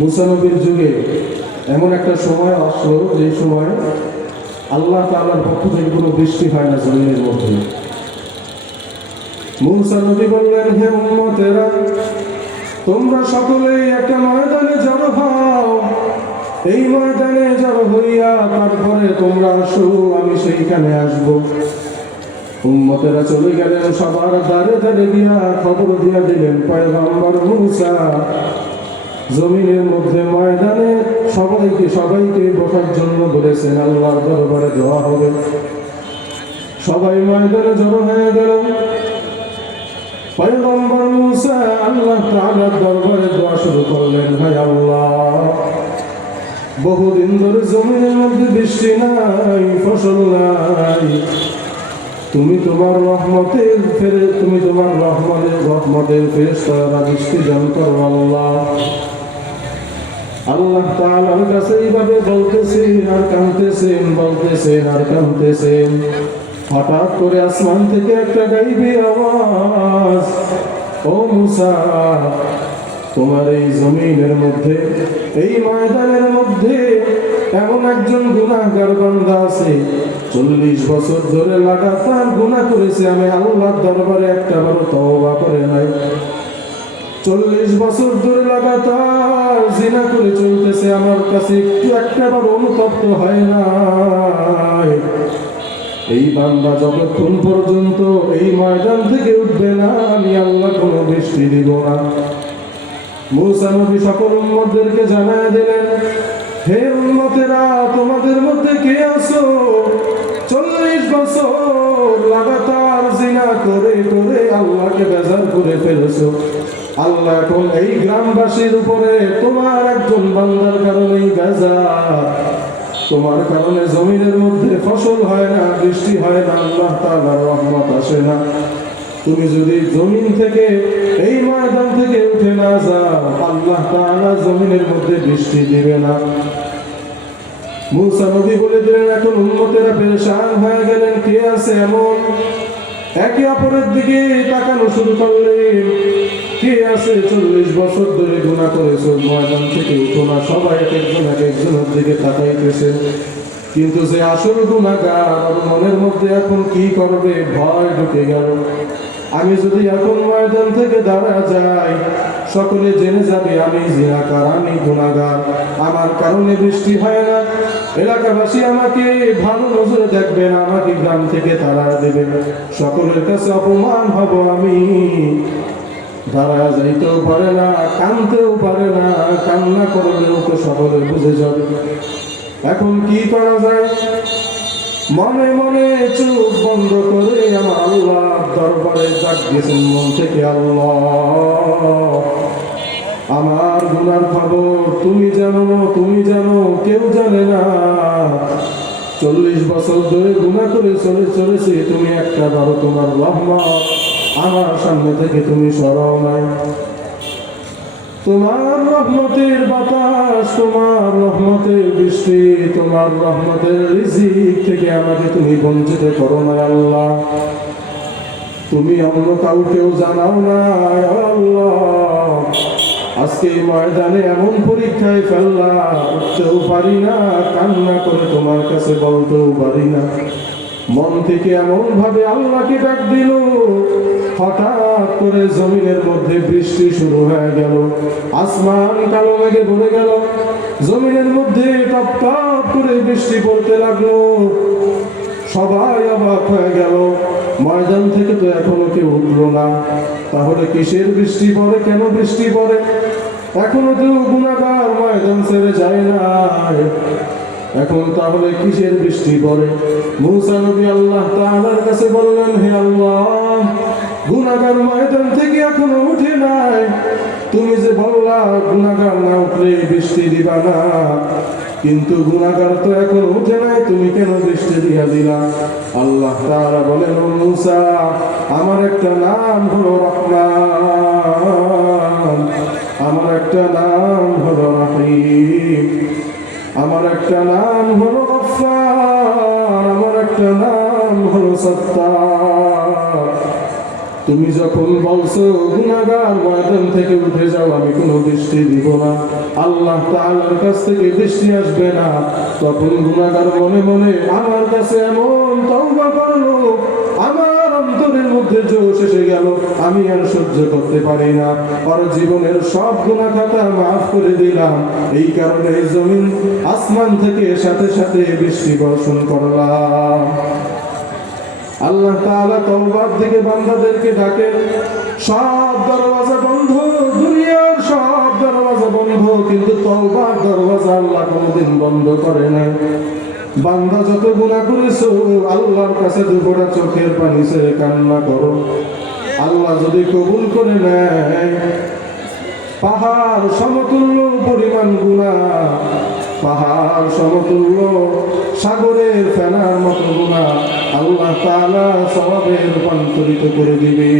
মুসানবীর যুগে এমন একটা সময় আসলো, যে সময় আল্লাহ তাআলার পক্ষ থেকে কোনো বৃষ্টি হয় না জমিনের মধ্যে। মুসা নবী বললেন, হে উম্মতেরা, তোমরা সকলেই একটা ময়দানে জড়ো হও। এই ময়দানে জড়ো হইয়া তারপরে তোমরা আসো, আমি সেইখানে আসব। উম্মতেরা চলে গেলেন, সবার দ্বারে দ্বারে গিয়া খবর দিয়া দিলেন, পয়গম্বর মুসা জমিনের মধ্যে ময়দানে সবাইকে সবাইকে বসার জন্য বলেছেন, আল্লাহর দরবারে দেওয়া হবে। সবাই ময়দানে জড়ো হয়ে গেল। পয়গম্বর মুসা আল্লাহ তাআলার দরবারে দোয়া শুরু করলেন ভাই আল্লাহ, বহুদিন ধরে জমিনের মধ্যে বৃষ্টি নাই, ফসল নাই। তুমি তোমার রহমতের ফেরে, তুমি তোমার রহমতের রহমতের ফেরেশতারা বৃষ্টি দান করো আল্লাহ। আল্লাহ তাআলার কাছে এইভাবে বলতেছেন আর কাঁদতেছেন, বলতেছেন আর কাঁদতেছেন। হঠাৎ করে আসমান থেকে একটা গাইবি আওয়াজ, ও মুসা, তোমার এই জমিনের মধ্যে, এই ময়দানের মধ্যে এমন একজন গুনাহগার বান্দা আছে। চল্লিশ বছর ধরে লাগাতার গুনাহ করেছে। আমি আল্লাহর দরবারে একটা বারো তওবা করে নাই। চল্লিশ বছর ধরে লাগাতার জিনা করে চলতেছে আমার কাছে, একটু একটাবার অনুতপ্ত হয় না। এই বান্দা যতক্ষণ পর্যন্ত এই ময়দান থেকে উঠবে না, আমি আল্লাহ কোনো বৃষ্টি দিব না। মুসা নবী সকল উম্মতদেরকে জানায় দিলেন, হে উম্মতেরা, তোমাদের মধ্যে কে আছো? চল্লিশ বছর লাগাতার জিনা করে করে আল্লাহকে বেজার করে ফেলেছো। আল্লাহ এখন এই গ্রামবাসীর উপরে তোমার একজন বান্দার কারণেই বেজার তোমার কারণে জমিনের মধ্যে ফসল হয় না, বৃষ্টি হয় না, আল্লাহ তাআলার রহমত আসে না। তুমি যদি জমিন থেকে, এই ময়দান থেকে উঠে না যাও, আল্লাহ তাআলা জমিনের মধ্যে বৃষ্টি দিবে না। মুসা নবী বলে দিলেন, এখন উন্মতেরা পেরেশান হয়ে গেলেন, কে আছে এমন? একে অপরের দিকে তাকানো শুরু করলেন। কে আছে চল্লিশ বছর ধরে গুণা করেছে? ময়দান থেকে উঠো না। সবাই এক একজন, এক একজনের দিকে তাকাইতেছে। কিন্তু যে আসল গুণাগার মনের মধ্যে এখন কি করবে? ভয় ঢুকে গেল। আমি যদি এখন ময়দান থেকে দাঁড়া যাই, সকলে জেনে যাবে আমি জিনাকার আমি গুণাগার। আমার কারণে বৃষ্টি হয় না। এলাকাবাসী আমাকে ভালো নজরে দেখবে না, আমাকে গ্রাম থেকে তারা দেবে। সকলের কাছে অপমান হব আমি। দাঁড়া যাইতেও পারে না, কানতেও পারে না, কান্না করলেও তো সকলে বুঝে যাবে। এখন কি করা যায়? মনে মনে চোখ বন্ধ করে আমার আল্লাহ দরবারে ডাক দিয়েছেন মন থেকে, আল্লাহ, আমার গুনার খবর তুমি জানো তুমি জানো, কেউ জানে না। চল্লিশ বছর ধরে গুণা করে চলে চলেছে, তুমি একটা বারো তোমার রহমত আমার সামনে থেকে তুমি সরাও নাই। তোমার রহমতের বাতাস, তোমার রহমতের বৃষ্টি, তোমার রহমতের রিজিক থেকে আমাকে তুমি বঞ্চিত করো না আল্লাহ। তুমি অন্য কাউকেও জানাও না আল্লাহ। আজকে ময়দানে এমন পরীক্ষায় ফেললা উঠতেও পারি না, কান্না করে তোমার কাছে বলতেও পারি না। মন থেকে এমন ভাবে আল্লাহকে ডাক দিল হঠাৎ করে জমিনের মধ্যে বৃষ্টি শুরু হয়ে গেল। আসমান কালো মেঘে ভরে গেল। জমিনের মধ্যে টপ টপ করে বৃষ্টি পড়তে লাগল। সবাই অবাক হয়ে গেল। ময়দান থেকে তো এখনও কেউ উঠল না। তাহলে কিসের বৃষ্টি পড়ে? কেন বৃষ্টি পড়ে? এখনও তো গুণাগার ময়দান ছেড়ে যায় না এখন তাহলে কিসের বৃষ্টি পড়ে? মুসা নবী আল্লাহ তাআলার কাছে বললেন, হে আল্লাহ গুনাগার ময়দান থেকে এখনও উঠে নাই। তুমি যে বললা গুনাগার না উঠলে বৃষ্টি দিবা না। কিন্তু গুনাগার তো এখন উঠে নাই, তুমি কেন বৃষ্টি দিয়া দিলা? আল্লাহ তাআলা বলেন মুসা, আমার একটা নাম হলো রহমান। আমার একটা নাম হলো রহিম। আমার একটা নাম হলো গফফার, আমার একটা নাম হলো সত্তার। তুমি যখন বলছো গুনাহগার ময়দান থেকে উঠে যাও, আমি কোনো বৃষ্টি দিব না। আল্লাহ তাআলার কাছ থেকে বৃষ্টি আসবে না। তখন গুনাহগার মনে মনে, আমার কাছে এমন তওবা করল, আমার অন্তরের মধ্যে জোশ এসে গেল। আমি আর সহ্য করতে পারি না। আর জীবনের সব গুণা খাতা মাফ করে দিলাম। এই কারণে জমিন আসমান থেকে সাথে সাথে বৃষ্টি বর্ষণ করলাম। আল্লাহ তাআলা তওবার দিকে বান্দাদেরকে ডাকে সব দরওয়াজা বন্ধ, দুনিয়ার সব দরওয়াজা বন্ধ, কিন্তু তওবার দরওয়াজা আল্লাহ কোনোদিন বন্ধ করে না বান্দা যত গুনাহ করেছ আল্লাহর কাছে দুপুরা চোখের পানি ছেড়ে কান্না করো। আল্লাহ যদি কবুল করে নেয়, পাহাড় সমতুল্য পরিমাণ গুণা, পাহাড় সমতুল্য সাগরের ফেনার মতো গুণা, আল্লাহ তাআলা স্বভাবে রূপান্তরিত করে দিবে।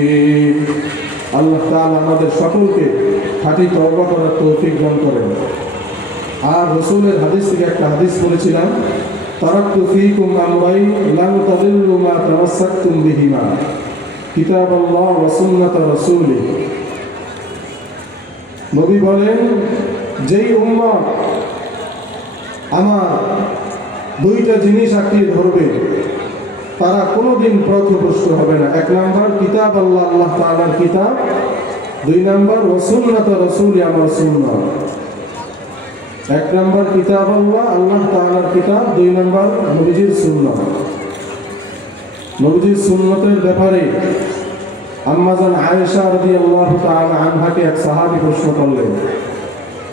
আল্লাহ তাআলা আমাদের সকলকে খাঁটি তওবা করার তৌফিক দান করেন। আর রসুলের হাদিস থেকে একটা হাদিস বলেছিলাম তারাক্তু ফীকুম আমরাইন লান তাদিল্লু মা তামাসসাকতুম বিহিমা। কিতাবাল্লাহ ওয়া সুন্নাত রাসূলিহি। নবী বলেন, যেই উম্মত আমার দুইটা জিনিস আঁকড়িয়ে ধরবে, তারা কোনোদিন পথভ্রষ্ট হবে না। এক নাম্বার কিতাব আল্লাহ আল্লাহ তাআলার কিতাব। দুই নাম্বার রসুল্লাত রসুল আমার সুন্নাহ এক নাম্বার কিতাব আল্লাহ আল্লাহ তাআলার কিতাব, দুই নাম্বার নবীজির সুন্নাহ নবীজির সুন্নতের ব্যাপারে আম্মাজান আয়েশা রাদিয়াল্লাহু তাআলা আনহাকে এক সাহাবী প্রশ্ন করলেন,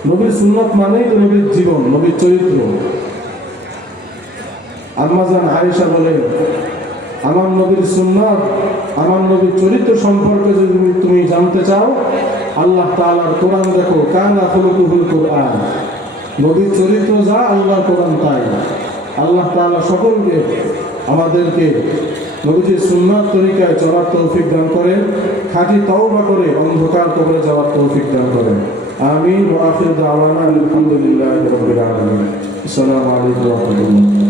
নবীর সুন্নাত মানেই তো নবীর জীবন, নবীর চরিত্র। আম্মাজান আয়েশা বলেন, আমার নবীর সুন্নত, আমার নবীর চরিত্র সম্পর্কে যদি তুমি জানতে চাও, আল্লাহ তাআলার কোরআন দেখো, কানা খুলুকুহুল কোরআন। নবীর চরিত্র যা আল্লাহ কোরআন তাই। আল্লাহ তালা সকলকে, আমাদেরকে নবীজির সুন্নার তরিকায় চলার তৌফিক দান করেন, খাঁটি তওবা করে অন্ধকার কবরে যাওয়ার তৌফিক দান করেন। আমি ওয়া আখির দাওয়ানা আলহামদুলিল্লাহি আসসালামু আলাইকুম রাহমাতুল্লাহ।